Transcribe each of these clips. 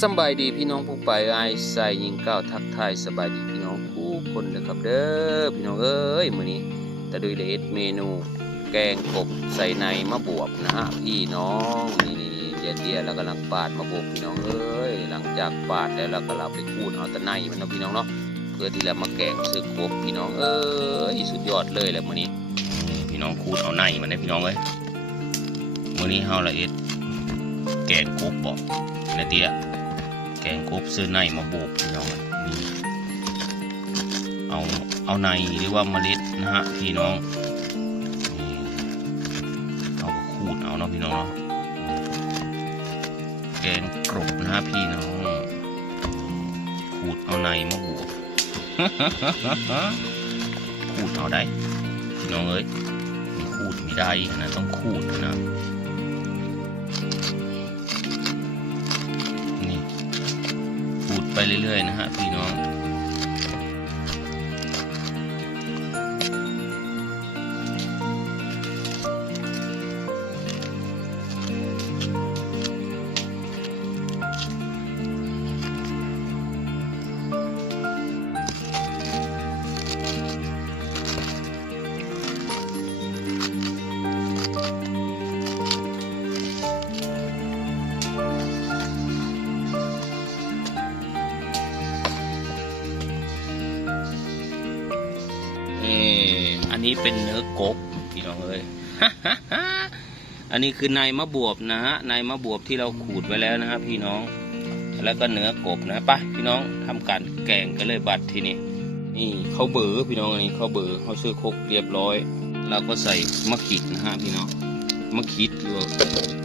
สบายดีพี่น้องผู้ไปไอ้ใส่ยิงก้าวทักทายสบายดีพี่น้องผู้คนนะครับเด้อพี่น้องเอ้ยมื้อนี้ตะดุยเลดเมนูแกงกบใส่ในมะบวบนะฮะพี่น้องนี่นี่เดียเดียแล้วกำลังปาดมะบวบพี่น้องเอ้ยหลังจากปาดแล้วเราก็เราไปขูดเอาแตะในมันนะพี่น้องเนาะเพื่อที่เรามาแกงซื้อกบพี่น้องเอ้ยสุดยอดเลยแหละมื้อนี้พี่น้องขูดเอาในมันนะพี่น้องเอ้ยมื้อนี้เฮาละเอ็ด แกงกบบอกนะเดียแกงกบซื้อในมาโบกพี่น้องนี่เอาเอาในหรือว่าเมล็ดนะฮะพี่น้องนี่เอาขูดเอาเนาะพี่น้องเนาะแกงกรบนะฮะพี่น้องขูดเอาในมาบวกขูดเอาได้พี่น้องเอ้ยมีขูดไม่ได้นะต้องขูดนะ เรื่อยๆนะฮะพี่น้อง นี้เป็นเนื้อกบพี่น้องเอ้ยอันนี้คือในมะบวบนะฮะในมะบวบที่เราขูดไว้แล้วนะครับพี่น้อง แล้วก็เนื้อกบนะไปพี่น้องทำการแกงกันเลยบัดทีนี้ นี่ข้าวเบอร์พี่น้องอันนี้ข้าวเบอร์เขาซื้อคกเรียบร้อยเราก็ใส่มะขิดนะฮะพี่น้องมะขิดหรือว่า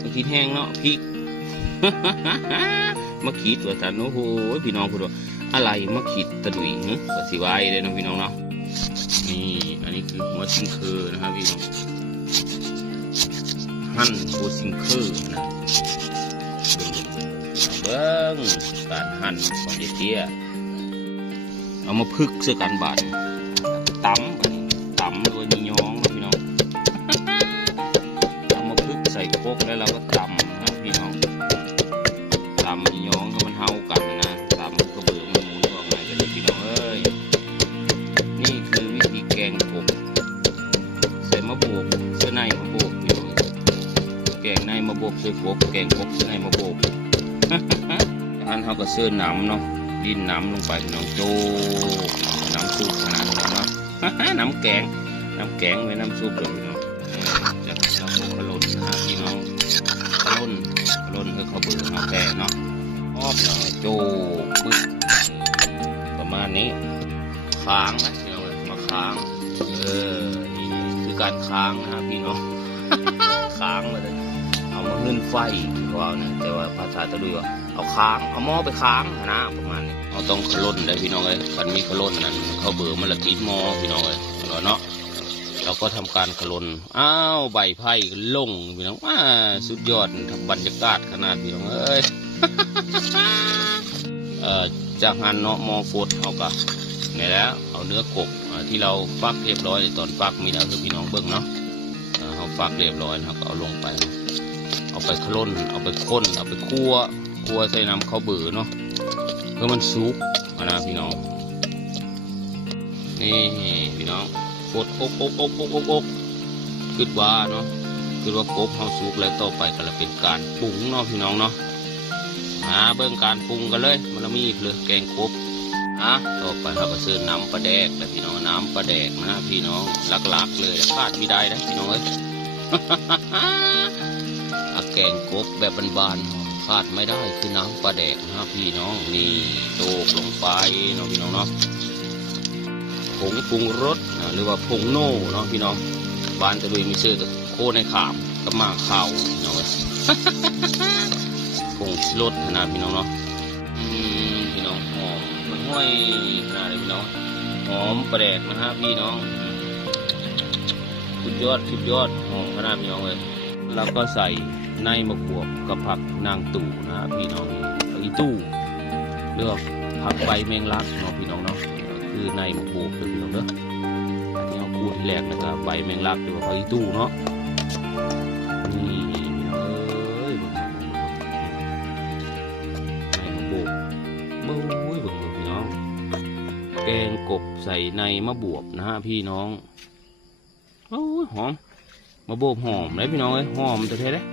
มะขิดแห้งเนาะพริกมะขิดตัวสันโอ้โหพี่น้องพูดว่าอะไรมะขิดตะดุยหึก็สิไว้เลยนะพี่น้องเนาะ นี่ อันนี้คือหัวซิงเคอร์นะครับพี่น้องหั่นหัวซิงเคอร์นะเบิ้งการหั่นของเด็กเตี้ยเอามาพึกเสื้อกันบาดตำอันนี้ตำโดยมีย้องนะพี่น้องเอามาพึกใส่โคกแล้วเราก็ื้อกบแกงกบเสื้อในมะบวบอันเขาก็เสื้อหนำเนาะดินหนำลงไปพี่น้องโจกน้ำซุปขนาดนั้เนาะน้ำแกงน้ำแกงไว้น้ำซุปเลยพี่น้องจากเราพวกขลุ่นนะพี่น้องขลุ่นขลุ่นคือเขาวเบื่อเขาแกงเนาะอ้อมเนาะโจกปึ๊บประมาณนี้ค้างนะพี่น้องเอ้ยมาค้างเออนี่คือการค้างนะครับพี่น้องค้างมาเลย เอามาขึ้นไฟเขาเอาเนี่ยแต่ว่าภาษาตะลุยว่าเอาค้างเอาหม้อไปค้างนะประมาณนี้เราต้องขลุ่นเลยพี่น้องเอ้ยมันมีขลุ่นนั้นเขาเบื่อมันละติดหม้อพี่น้องเอ้ยเอานาะเราก็ทำการขลุ่นอ้าวใบไผ่ลงพี่น้องว้าสุดยอดทำบรรยากาศขนาดพี่น้องเอ้ยเอ่อจากหันเนาะหมอฟดเอากะนี่แล้วเอาเนื้อกบที่เราฟักเรียบร้อยตอนฟักมีแล้วคือพี่น้องเบิ้งเนาะเอาฟักเรียบร้อยนะครับเอาลงไปนะ ไปคล้นเอาไปข้นเอาไปคั่วคั่วใส่น้ำข้าวเบื่อเนาะเพื่อมันสุกนะพี่น้องนี่พี่น้องกดอกอกอกอกอกอกคิดว่าเนาะคิดว่ากบเฮาสุกแล้วต่อไปก็จะเป็นการปรุงเนาะพี่น้องเนาะมาเบิ่งการปรุงกันเลย มันมีเลยแกงกบอะต่อไปเราก็ซื้อน้ำปลาแดกแล้วพี่น้องน้ำปลาแดกนะพี่น้องหลักๆเลยพลาดไม่ได้นะพี่น้องเอ้ย กงกบแบบบานๆพลาดไม่ได้คือน้ำปลาแดกนะพี่น้องนี่โตกลงไปเนาะพี่น้องเนาะผงปรุงรสหรือว่าผงโน่เนาะพี่น้องบ้านตะลุยมีซื้อกับโคในขามกับมาข้าวน้องเอ้ยผงชูรสนะพี่น้องเนาะพี่น้องหอมมันห้อยขนาดเลยพี่น้องหอมปลาแดกนะฮะพี่น้องสุดยอดสุดยอดหอมขนาดพี่น้องเลยแล้วก็ใส่ ในมะขวบกับผักนางตู่นะพี่น้องอีตู้เลือกผักใบแมงลักเนาะพี่น้องเนาะคือในมะขวบพี่น้องเนาะที่เอาคูดแรกนะครับใบแมงลักหรือว่าผักอีตู้เนาะนี่เอ้ยในมะขวบเบ้ยพี่น้องแกงกบใส่ในมะบวบนะฮะพี่น้องโอ้ยหอมมะโวบหอมเลยพี่น้องเอ้ยหอมจะเท่เลย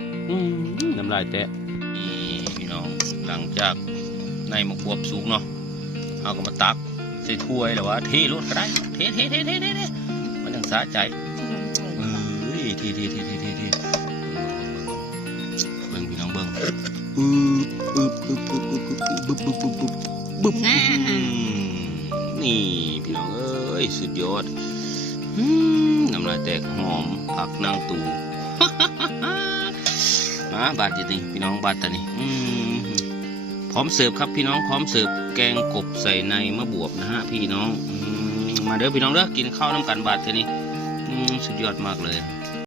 น้ำลายแตะนี่พี่น้องหลังจากในมะบวบสุกเนาะเอาก็มาตักใส่ถ้วยหรือว่าเทรดก็ได้เทเทเทเทเทเทมันยังสาใจเอ้ยทีทีทีทีทีทีเบิ่งพี่น้องเบิ่งอึบอึบอึบอึบอึบอึบอึบบึบบึบบึบบึบบึบนี่พี่น้องเอ้ยสุดยอดอืมน้ำลายแตกหอมผักนางตู มาบาดจริงพี่น้องบาดตานี่อืมพร้อมเสิร์ฟครับพี่น้องพร้อมเสิร์ฟแกงกบใส่ในมะบวบนะฮะพี่น้องอมมาเด้อพี่น้องเด้อกินข้าวน้ำกันบาดตานี่อืมสุดยอดมากเลย